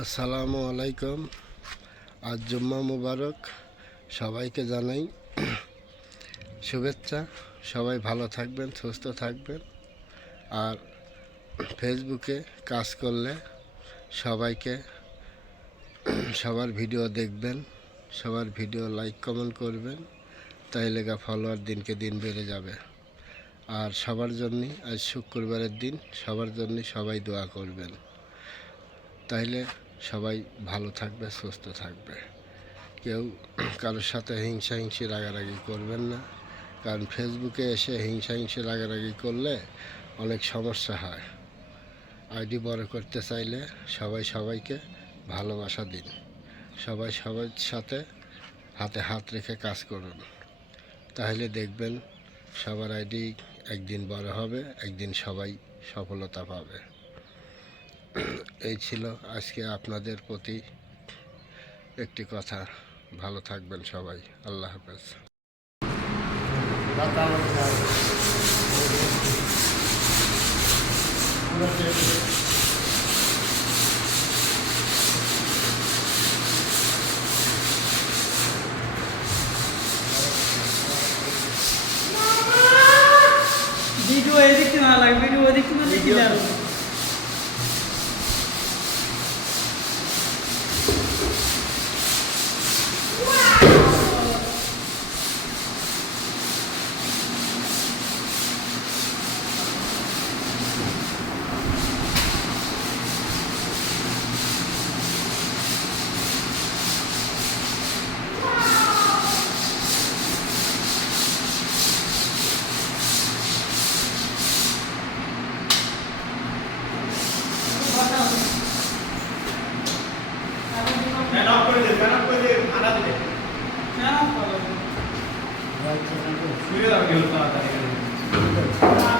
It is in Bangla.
আসসালামু আলাইকুম। আজ জুম্মা মুবারক। সবাইকে জানাই শুভেচ্ছা। সবাই ভালো থাকবেন, সুস্থ থাকবেন। আর ফেসবুকে কাজ করলে সবাইকে সবার ভিডিও দেখবেন, সবার ভিডিও লাইক কমেন্ট করবেন, তাইলে ফলোয়ার দিনকে দিন বেড়ে যাবে। আর সবার জন্যে আজ শুক্রবারের দিন, সবার জন্য সবাই দোয়া করবেন, তাইলে সবাই ভালো থাকবে, সুস্থ থাকবে। কেউ কারোর সাথে হিংসি রাগারাগি করবেন না, কারণ ফেসবুকে এসে হিংসি রাগারাগি করলে অনেক সমস্যা হয়। আইডি বড় করতে চাইলে সবাই সবাইকে ভালোবাসা দিন, সবাই সবার সাথে হাতে হাত রেখে কাজ করুন, তাহলে দেখবেন সবার আইডি একদিন বড় হবে, একদিন সবাই সফলতা পাবে। এই ছিল আজকে আপনাদের প্রতি একটি কথা। ভালো থাকবেন সবাই। আল্লাহ হাফেজ। ভিডিও এদিক না লাগে, ভিডিও ওদিক না দেখি যাও। শুয়ে আর গেল তাড়াতাড়ি।